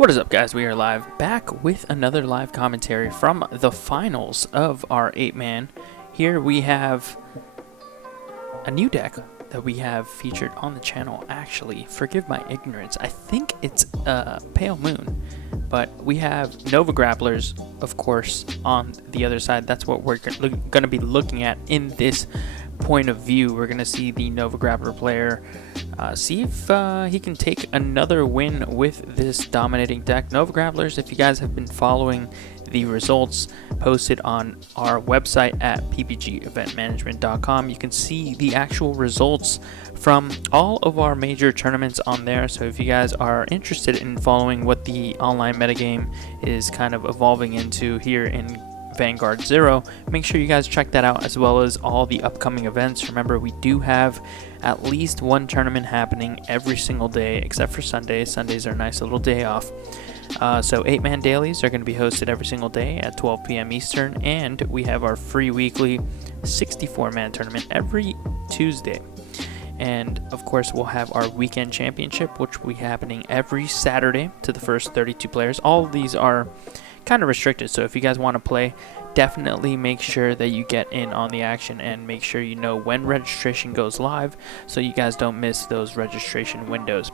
What is up, guys? We are live, back with another live commentary from the finals of our 8-man. Here we have a new deck that we have featured on the channel. Actually, forgive my ignorance, I think it's Pale Moon, but we have Nova Grapplers, of course, on the other side. That's what we're going to be looking at in this point of view. We're going to see the Nova Grappler player see if he can take another win with this dominating deck. Nova Grapplers, if you guys have been following the results posted on our website at ppgeventmanagement.com, you can see the actual results from all of our major tournaments on there. So if you guys are interested in following what the online metagame is kind of evolving into here in Vanguard Zero, make sure you guys check that out, as well as all the upcoming events. Remember, we do have at least one tournament happening every single day except for Sundays. Sundays are a nice little day off. So 8-man dailies are going to be hosted every single day at 12 p.m. Eastern, and we have our free weekly 64-man tournament every Tuesday. And of course, we'll have our weekend championship, which will be happening every Saturday to the first 32 players. All of these are kind of restricted, so if you guys want to play, definitely make sure that you get in on the action and make sure you know when registration goes live so you guys don't miss those registration windows.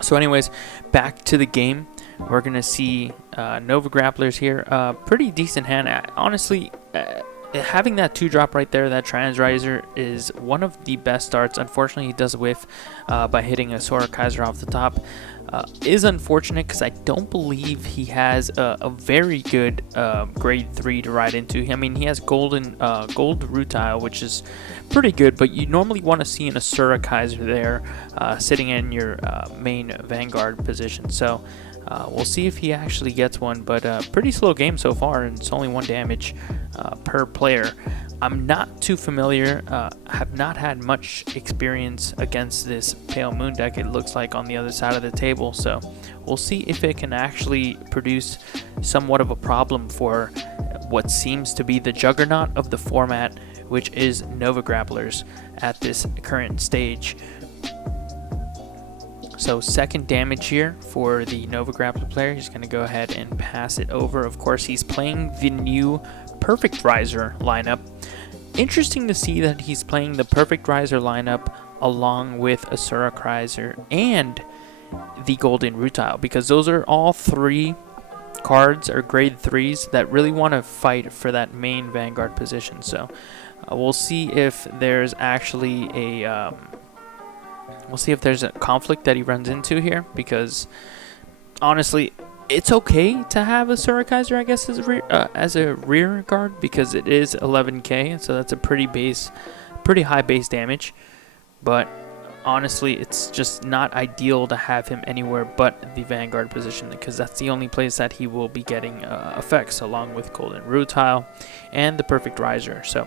So anyways, back to the game. We're gonna see Nova Grapplers here. Pretty decent hand, honestly. Having that 2-drop right there, that Transriser, is one of the best starts. Unfortunately, he does whiff by hitting a Sora Kaiser off the top. Is unfortunate because I don't believe he has a very good grade 3 to ride into. I mean, he has gold Rutile, which is pretty good, but you normally want to see an Asura Kaiser there sitting in your main Vanguard position. So we'll see if he actually gets one, but pretty slow game so far, and it's only 1 damage per player. I'm not too familiar, have not had much experience against this Pale Moon deck, it looks like, on the other side of the table, so we'll see if it can actually produce somewhat of a problem for what seems to be the juggernaut of the format, which is Nova Grapplers at this current stage. So second damage here for the Nova Grappler player. He's going to go ahead and pass it over. Of course, he's playing the new Perfect Riser lineup. Interesting to see that he's playing the Perfect Riser lineup along with Asura Kaiser and the Golden Rutile, because those are all 3 cards or grade 3s that really want to fight for that main Vanguard position. So we'll see if there's actually a conflict that he runs into here, because honestly, it's okay to have a Sora Kaiser, I guess, as a rear guard, because it is 11k, so that's a pretty high base damage. But honestly, it's just not ideal to have him anywhere but the Vanguard position, because that's the only place that he will be getting effects, along with Golden Rutile and the Perfect Riser. So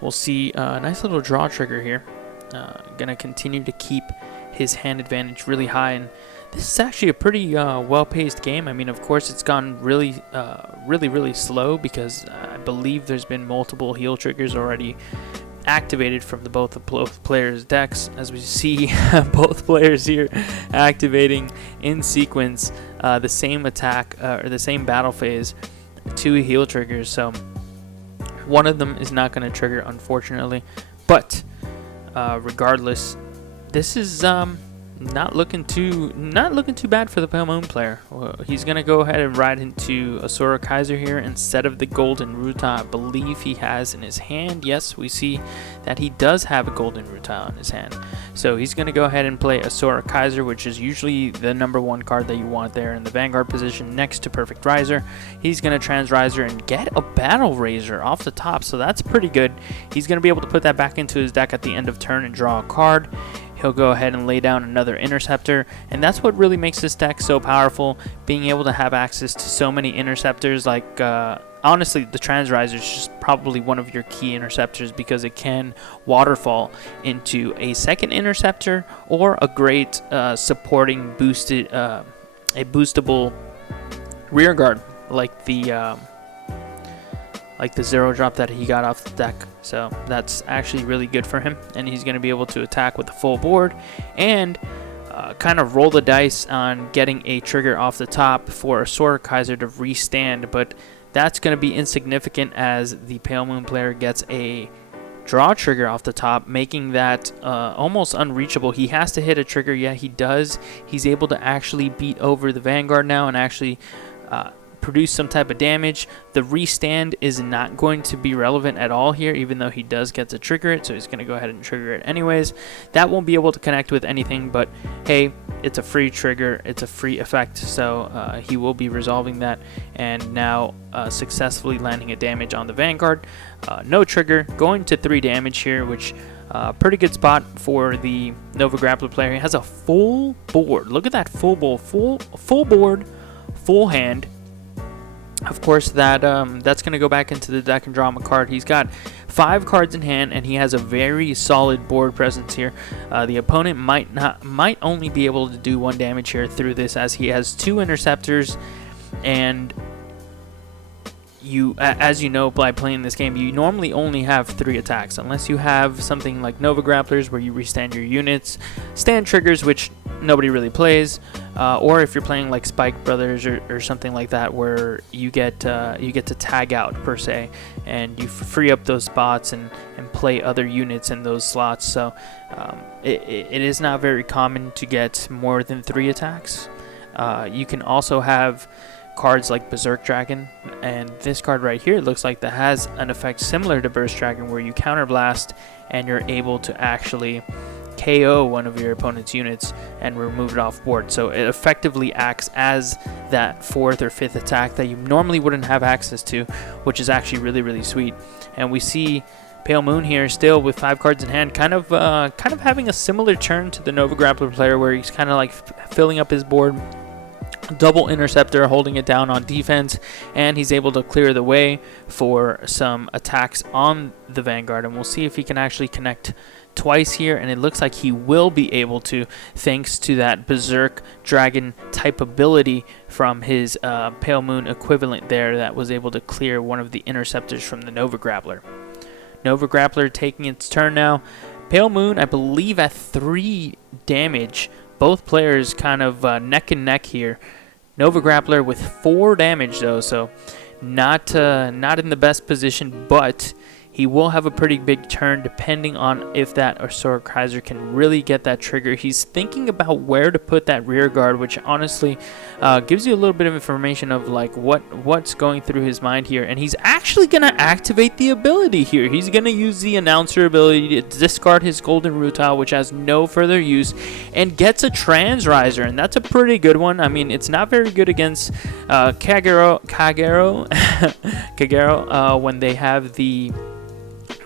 we'll see a nice little draw trigger here. Gonna continue to keep his hand advantage really high, and this is actually a pretty well-paced game. I mean, of course, it's gone really slow, because I believe there's been multiple heal triggers already activated from both players' decks, as we see both players here activating in sequence the same attack or the same battle phase, 2 heal triggers. So one of them is not going to trigger, unfortunately, but regardless, this is not looking too bad for the Pale Moon player. He's gonna go ahead and ride into Asura Kaiser here instead of the Golden Rutile I believe he has in his hand. Yes, we see that he does have a Golden Rutile in his hand. So he's gonna go ahead and play Asura Kaiser, which is usually the #1 card that you want there in the Vanguard position next to Perfect Riser. He's gonna Transriser and get a Battle Razor off the top, so that's pretty good. He's gonna be able to put that back into his deck at the end of turn and draw a card. He'll go ahead and lay down another Interceptor, and that's what really makes this deck so powerful, being able to have access to so many Interceptors. Like, honestly, the Transriser is just probably one of your key Interceptors, because it can waterfall into a second Interceptor or a great supporting boostable rear guard, like the 0-drop that he got off the deck. So that's actually really good for him, and he's going to be able to attack with the full board and kind of roll the dice on getting a trigger off the top for a Sword Kaiser to restand, but that's going to be insignificant as the Pale Moon player gets a draw trigger off the top, making that almost unreachable. He has to hit a trigger. Yeah, he does. He's able to actually beat over the Vanguard now and actually produce some type of damage. The restand is not going to be relevant at all here, even though he does get to trigger it, so he's going to go ahead and trigger it anyways. That won't be able to connect with anything, but hey, it's a free trigger, it's a free effect, so he will be resolving that, and now successfully landing a damage on the Vanguard. No trigger, going to 3 damage here, which pretty good spot for the Nova Grappler player. He has a full board. Look at that full board, full board, full hand. Of course, that's going to go back into the deck and draw him a card. He's got 5 cards in hand, and he has a very solid board presence here. The opponent might only be able to do 1 damage here through this, as he has 2 interceptors, and as you know, by playing this game, you normally only have 3 attacks, unless you have something like Nova Grapplers where you restand your units, stand triggers, which nobody really plays, or if you're playing like Spike Brothers or something like that, where you get to tag out per se, and you free up those spots and play other units in those slots. So it is not very common to get more than 3 attacks. You can also have cards like Berserk Dragon, and this card right here looks like that has an effect similar to Burst Dragon, where you counterblast and you're able to actually KO one of your opponent's units and remove it off board. So it effectively acts as that 4th or 5th attack that you normally wouldn't have access to, which is actually really, really sweet. And we see Pale Moon here still with 5 cards in hand, kind of having a similar turn to the Nova Grappler player, where he's kind of like filling up his board. Double interceptor, holding it down on defense, and he's able to clear the way for some attacks on the Vanguard, and we'll see if he can actually connect twice here, and it looks like he will be able to, thanks to that Berserk Dragon type ability from his Pale Moon equivalent there that was able to clear one of the interceptors from the Nova Grappler. Nova Grappler taking its turn now. Pale Moon, I believe, at 3 damage. Both players kind of neck and neck here. Nova Grappler with 4 damage though, so not in the best position, but he will have a pretty big turn depending on if that Sword Kaiser can really get that trigger. He's thinking about where to put that rear guard, which honestly gives you a little bit of information of like what's going through his mind here. And he's actually going to activate the ability here. He's going to use the announcer ability to discard his golden rutile, which has no further use, and gets a Transriser, and that's a pretty good one. I mean, it's not very good against Kagero when they have the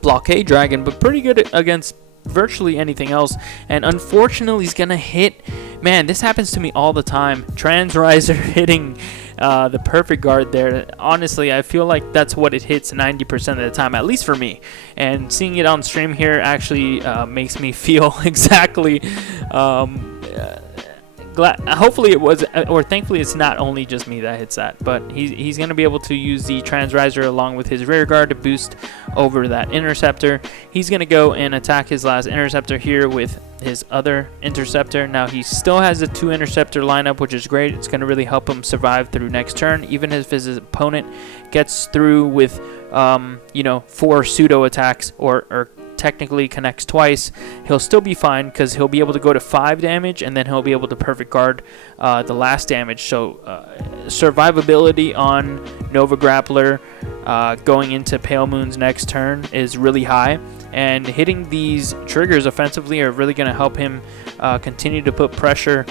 Blockade Dragon, but pretty good against virtually anything else. And unfortunately, he's gonna hit. Man, this happens to me all the time. Transriser hitting the perfect guard there. Honestly, I feel like that's what it hits 90% of the time, at least for me. And seeing it on stream here actually makes me feel exactly glad. Hopefully it was, or thankfully it's not only just me that hits that, but he's going to be able to use the Transriser along with his rear guard to boost over that interceptor. He's going to go and attack his last interceptor here with his other interceptor. Now he still has a 2 interceptor lineup, which is great. It's going to really help him survive through next turn, even if his opponent gets through with 4 pseudo attacks or technically connects twice. He'll still be fine because he'll be able to go to 5 damage, and then he'll be able to perfect guard the last damage. So survivability on Nova Grappler going into Pale Moon's next turn is really high, and hitting these triggers offensively are really going to help him continue to put pressure,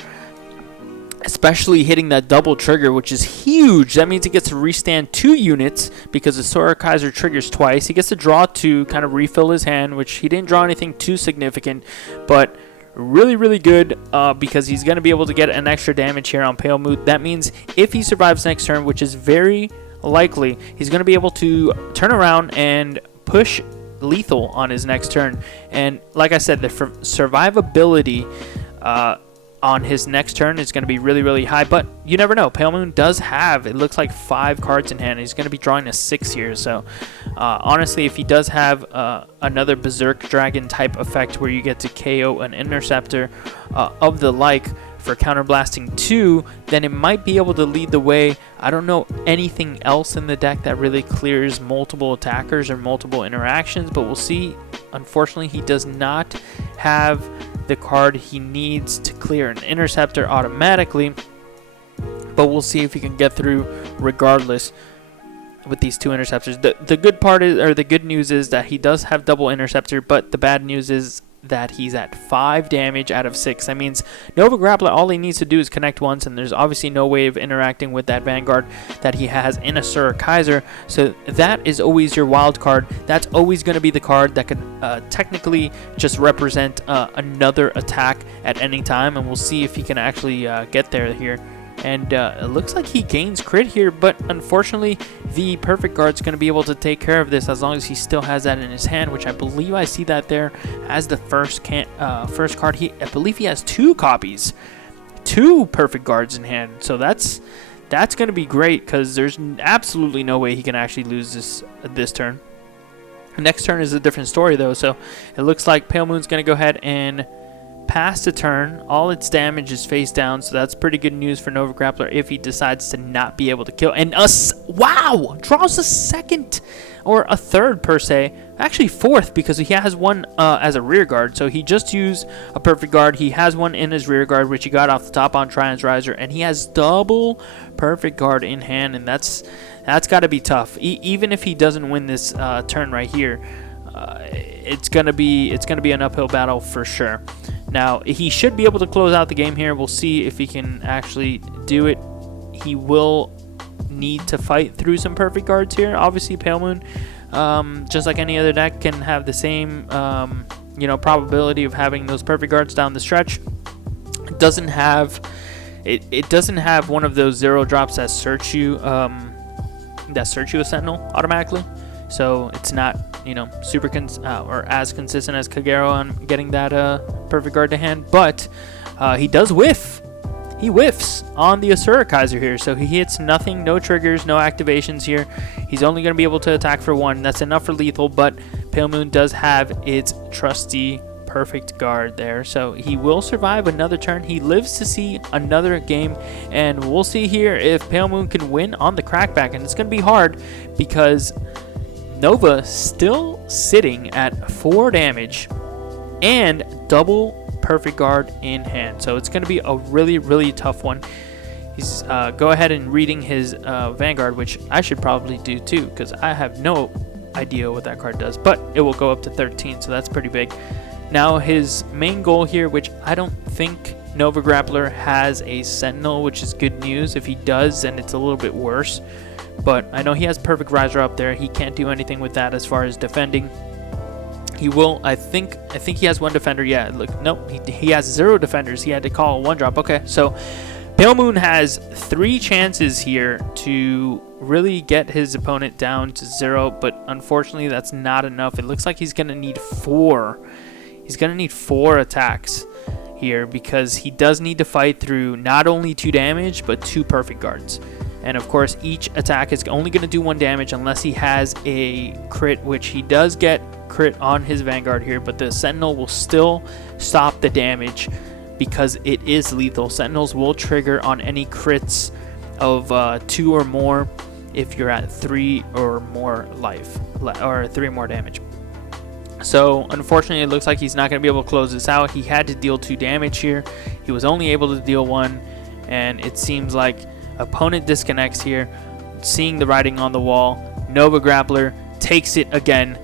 especially hitting that double trigger, which is huge. That means he gets to restand 2 units because the Sword Kaiser triggers twice. He gets to draw 2, kind of refill his hand, which he didn't draw anything too significant, but really, really good because he's going to be able to get an extra damage here on Pale Moon. That means if he survives next turn, which is very likely, he's going to be able to turn around and push lethal on his next turn. And like I said, the survivability on his next turn is going to be really, really high, but you never know. Pale Moon does have, it looks like 5 cards in hand. He's going to be drawing a 6 here, so honestly, if he does have another Berserk Dragon type effect where you get to KO an Interceptor of the like for counterblasting 2, then it might be able to lead the way. I don't know anything else in the deck that really clears multiple attackers or multiple interactions, but we'll see. Unfortunately, he does not have the card he needs to clear an Interceptor automatically, but we'll see if he can get through regardless with these 2 Interceptors. The good part is, or the good news is, that he does have double Interceptor, but the bad news is that he's at 5 damage out of 6. That means Nova Grappler, all he needs to do is connect once, and there's obviously no way of interacting with that Vanguard that he has in Asura Kaiser. So that is always your wild card. That's always going to be the card that could technically just represent another attack at any time, and we'll see if he can actually get there here. And it looks like he gains crit here, but unfortunately the Perfect Guard's going to be able to take care of this as long as he still has that in his hand, which I believe I see that there as the first card. I believe he has 2 copies, 2 Perfect Guards in hand, so that's going to be great, because there's absolutely no way he can actually lose this turn. Next turn is a different story though, so it looks like Pale Moon's going to go ahead and pass the turn. All its damage is face down, so that's pretty good news for Nova Grappler if he decides to not be able to kill. And wow, draws a second or a third per se, actually 4th, because he has one as a rear guard. So he just used a Perfect Guard. He has one in his rear guard, which he got off the top on Trion's Riser, and he has double Perfect Guard in hand, and that's got to be tough. Even if he doesn't win this turn right here, it's gonna be an uphill battle for sure. Now, he should be able to close out the game here. We'll see if he can actually do it. He will need to fight through some Perfect Guards here. Obviously, Pale Moon, just like any other deck, can have the same probability of having those Perfect Guards down the stretch. It doesn't have one of those 0 drops that search you a Sentinel automatically. So it's not, super or as consistent as Kagero on getting that Perfect Guard to hand, but he does whiff. He whiffs on the Asura Kaiser here, so he hits nothing, no triggers, no activations here. He's only going to be able to attack for 1. That's enough for lethal, but Pale Moon does have its trusty Perfect Guard there, so he will survive another turn. He lives to see another game, and we'll see here if Pale Moon can win on the crackback, and it's going to be hard because Nova still sitting at 4 damage and double Perfect Guard in hand, so it's going to be a really, really tough one. He's go ahead and reading his Vanguard, which I should probably do too, because I have no idea what that card does, but it will go up to 13, so that's pretty big. Now his main goal here, which I don't think Nova Grappler has a Sentinel, which is good news. If he does, then it's a little bit worse. But I know he has Perfect Riser up there. He can't do anything with that as far as defending. He will, I think he has 1 defender. Yeah, look, nope, he has 0 defenders. He had to call a 1-drop. Okay, so Pale Moon has 3 chances here to really get his opponent down to 0, but unfortunately that's not enough. It looks like he's going to need 4. He's going to need 4 attacks here, because he does need to fight through not only 2 damage, but 2 Perfect Guards. And of course, each attack is only going to do 1 damage unless he has a crit, which he does get crit on his Vanguard here, but the Sentinel will still stop the damage because it is lethal. Sentinels will trigger on any crits of 2 or more if you're at 3 or more life, or 3 or more damage. So unfortunately, it looks like he's not going to be able to close this out. He had to deal 2 damage here. He was only able to deal 1, and it seems like opponent disconnects here. Seeing the writing on the wall, Nova Grappler takes it again.